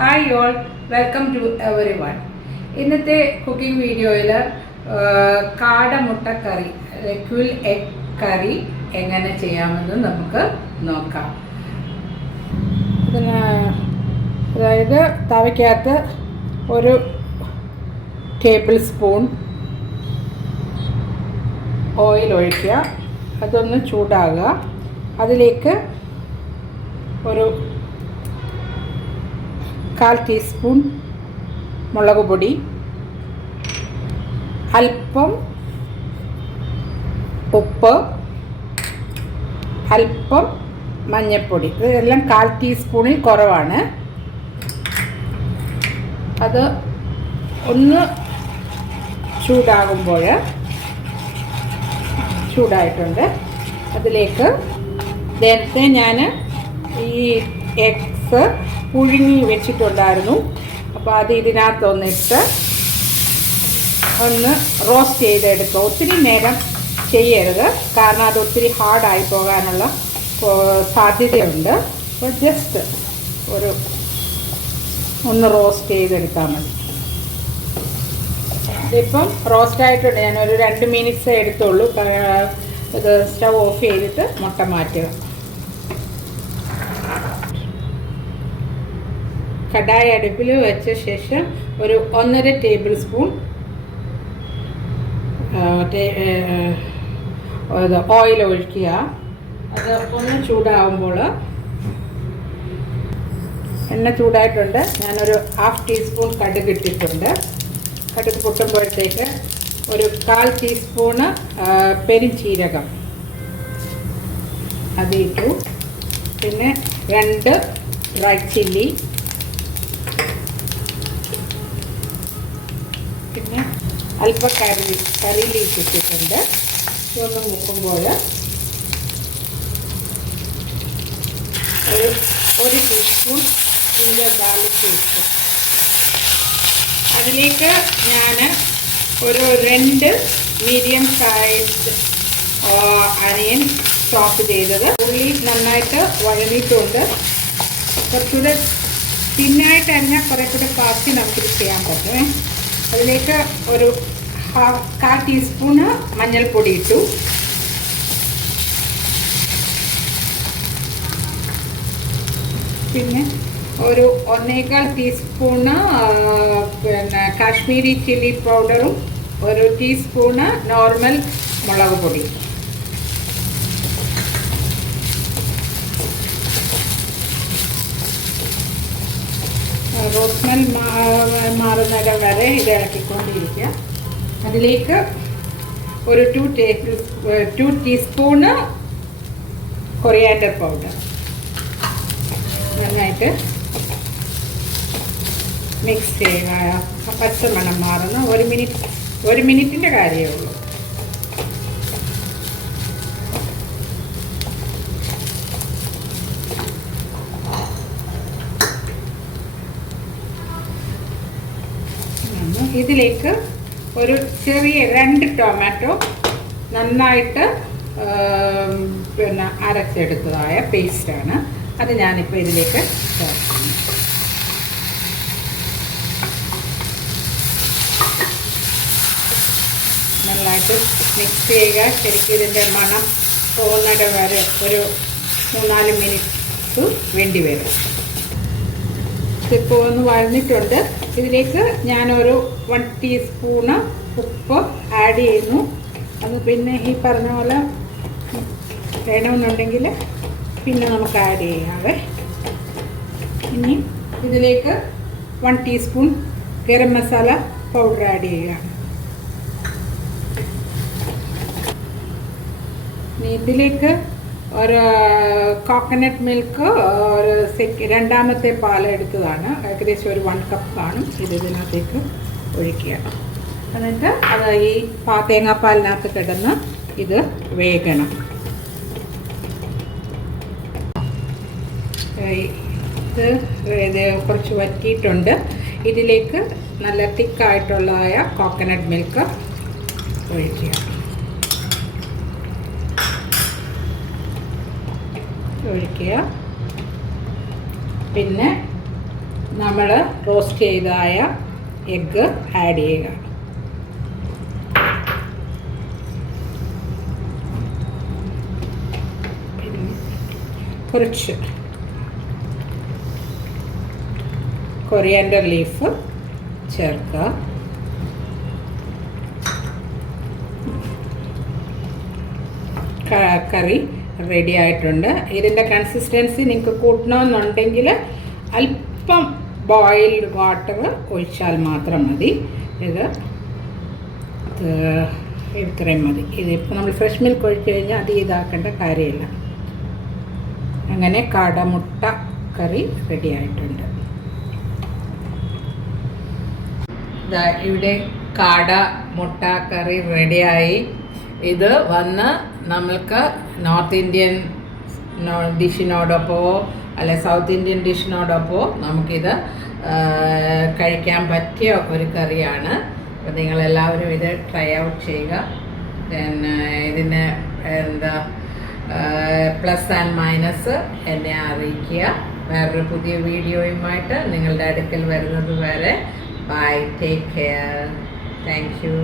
Hi all, welcome to everyone. ഇന്നത്തെ cooking വീഡിയോയിൽ കാടമുട്ടക്കറി, ക്വിൽ എഗ് കറി എങ്ങനെ ചെയ്യാമെന്ന് നമുക്ക് നോക്കാം. അതായത് തവയ്ക്കകത്ത് ഒരു ടേബിൾ സ്പൂൺ ഓയിൽ ഒഴിക്കുക, അതൊന്ന് ചൂടാകുക. അതിലേക്ക് ഒരു 1/4 ടീസ്പൂൺ മുളക് പൊടി, അല്പം ഉപ്പ്, അല്പം മഞ്ഞൾപ്പൊടി. ഇതെല്ലാം 1/4 ടീസ്പൂണിൽ കുറവാണ്. അത് ഒന്ന് ചൂടാകുമ്പോൾ ചൂടായിട്ടുണ്ട്. അതിലേക്ക് നേരത്തെ ഞാൻ ഈ എഗ്സ് പുഴുങ്ങി വെച്ചിട്ടുണ്ടായിരുന്നു. അപ്പോൾ അത് ഇതിനകത്തൊന്നിട്ട് ഒന്ന് റോസ്റ്റ് ചെയ്തെടുക്കുക. ഒത്തിരി നേരം ചെയ്യരുത്, കാരണം അത് ഒത്തിരി ഹാർഡായി പോകാനുള്ള സാധ്യതയുണ്ട്. അപ്പോൾ ജസ്റ്റ് ഒന്ന് റോസ്റ്റ് ചെയ്തെടുത്താൽ മതി. ഇതിപ്പം റോസ്റ്റ് ആയിട്ടുണ്ട്. ഞാനൊരു 2 മിനിറ്റ്സേ എടുത്തുള്ളൂ. ഇത് സ്റ്റവ് ഓഫ് ചെയ്തിട്ട് മുട്ട മാറ്റുക. കടായി അടുപ്പിൽ വെച്ച ശേഷം ഒരു 1.5 ടേബിൾ സ്പൂൺ ഓയിൽ ഒഴിക്കുക. അത് ഒന്ന് ചൂടാകുമ്പോൾ, എണ്ണ ചൂടായിട്ടുണ്ട്. ഞാനൊരു 1/2 ടീസ്പൂൺ കടുക് ഇട്ടിട്ടുണ്ട്. കടുക് പൊട്ടുമ്പോഴത്തേക്ക് ഒരു 1/4 ടീസ്പൂണ് പെരുംജീരകം അതിട്ടു. പിന്നെ 2 ഡ്രൈ ചില്ലി, പിന്നെ അല്പം കറി ലീഫ് ഇട്ടിട്ടുണ്ട്. ഇതൊന്ന് മൂക്കുമ്പോൾ ഒരു ടീസ്പൂൺ ജിഞ്ചർ ഗാർലിക് പേസ്റ്റ്. അതിലേക്ക് ഞാൻ ഒരു 2 മീഡിയം സൈസ് അനിയൻ ചോപ്പ് ചെയ്തത്. ഉള്ളി നന്നായിട്ട് വഴങ്ങിയിട്ടുണ്ട്. കുറച്ചുകൂടെ തിന്നായിട്ട് അരിഞ്ഞാൽ കുറേ കൂടെ ഫാസ്റ്റ് നമുക്കിത് ചെയ്യാൻ പറ്റും. അതിലേക്ക് ഒരു 1/4 ടീസ്പൂണ് മഞ്ഞൾപ്പൊടി ഇട്ടു. പിന്നെ ഒരു 1.25 ടീസ്പൂണ് പിന്നെ കാശ്മീരി ചില്ലി പൗഡറും 1 ടീസ്പൂണ് നോർമൽ മുളക് പൊടി. റോസ്മെൽ മാറുന്നത് വരെ ഇത് ഇളക്കിക്കൊണ്ടിരിക്കുക. അതിലേക്ക് ഒരു 2 ടീസ്പൂണ് കൊറിയാൻഡർ പൗഡർ നന്നായിട്ട് മിക്സ് ചെയ്യുക. പച്ചമണം മാറുന്ന 1 മിനിറ്റിൻ്റെ കാര്യമേ ഉള്ളൂ. ഇതിലേക്ക് ഒരു ചെറിയ 2 ടൊമാറ്റോ നന്നായിട്ട് പിന്നെ അരച്ചെടുത്തതായ പേസ്റ്റാണ്. അത് ഞാനിപ്പോൾ ഇതിലേക്ക് ചേർക്കുന്നു. നന്നായിട്ട് മിക്സ് ചെയ്യുക. ശരിക്കും ഇതിൻ്റെ മണം പോകുന്നത് വരെ ഒരു 3-4 മിനിറ്റ് വേണ്ടി വരും. ഇപ്പോൾ ഒന്ന് വഴന്നിട്ടുണ്ട്. ഇതിലേക്ക് ഞാനൊരു 1 ടീസ്പൂണ് ഉപ്പ് ആഡ് ചെയ്യുന്നു. അത് പിന്നെ ഈ പറഞ്ഞ പോലെ വേണമെന്നുണ്ടെങ്കിൽ പിന്നെ നമുക്ക് ആഡ് ചെയ്യാവേ. ഇനി ഇതിലേക്ക് 1 teaspoon garam masala powder add ചെയ്യുക. ഇതിലേക്ക് ഒരു കോക്കനട്ട് മിൽക്ക് ഒരു രണ്ടാമത്തെ പാൽ എടുത്തതാണ്. ഏകദേശം ഒരു 1 കപ്പ് കാണും. ഇതിനകത്തേക്ക് ഒഴിക്കുക. എന്നിട്ട് അത് ഈ തേങ്ങാപ്പാലിനകത്ത് കിടന്ന് ഇത് വേകണം. ഇത് കുറച്ച് വറ്റിയിട്ടുണ്ട്. ഇതിലേക്ക് നല്ല തിക്കായിട്ടുള്ളതായ കോക്കനട്ട് മിൽക്ക് ഒഴിക്കുക. പിന്നെ നമ്മൾ റോസ്റ്റ് ചെയ്തതായ എഗ്ഗ് ആഡ് ചെയ്യുക. പിന്നെ കുറച്ച് കൊറിയാൻഡർ ലീഫ് ചേർക്കുക. കറി റെഡി ആയിട്ടുണ്ട്. ഇതിൻ്റെ കൺസിസ്റ്റൻസി നിങ്ങൾക്ക് കൂട്ടണമെന്നുണ്ടെങ്കിൽ അല്പം ബോയിൽഡ് വാട്ടർ ഒഴിച്ചാൽ മാത്രം മതി. ഇത്രയും മതി. ഇതിപ്പോൾ നമ്മൾ ഫ്രഷ് മിൽക്ക് ഒഴിച്ച് കഴിഞ്ഞാൽ അത് ഇതാക്കേണ്ട കാര്യമില്ല. അങ്ങനെ കാടമുട്ട കറി റെഡി ആയിട്ടുണ്ട്. ഇവിടെ കാട മുട്ട കറി റെഡിയായി. ഇത് വന്ന് നമ്മൾക്ക് നോർത്ത് ഇന്ത്യൻ ഡിഷിനോടൊപ്പമോ അല്ലെ സൗത്ത് ഇന്ത്യൻ ഡിഷിനോടൊപ്പമോ നമുക്കിത് കഴിക്കാൻ പറ്റിയ ഒരു കറിയാണ്. അപ്പോൾ നിങ്ങളെല്ലാവരും ഇത് ട്രൈ ഔട്ട് ചെയ്യുക. ഇതിന് പ്ലസ് ആൻഡ് മൈനസ് എന്നെ അറിയിക്കുക. വേറൊരു പുതിയ വീഡിയോയുമായിട്ട് നിങ്ങളുടെ അടുക്കൽ വരുന്നത് വരെ bye, take care, thank U.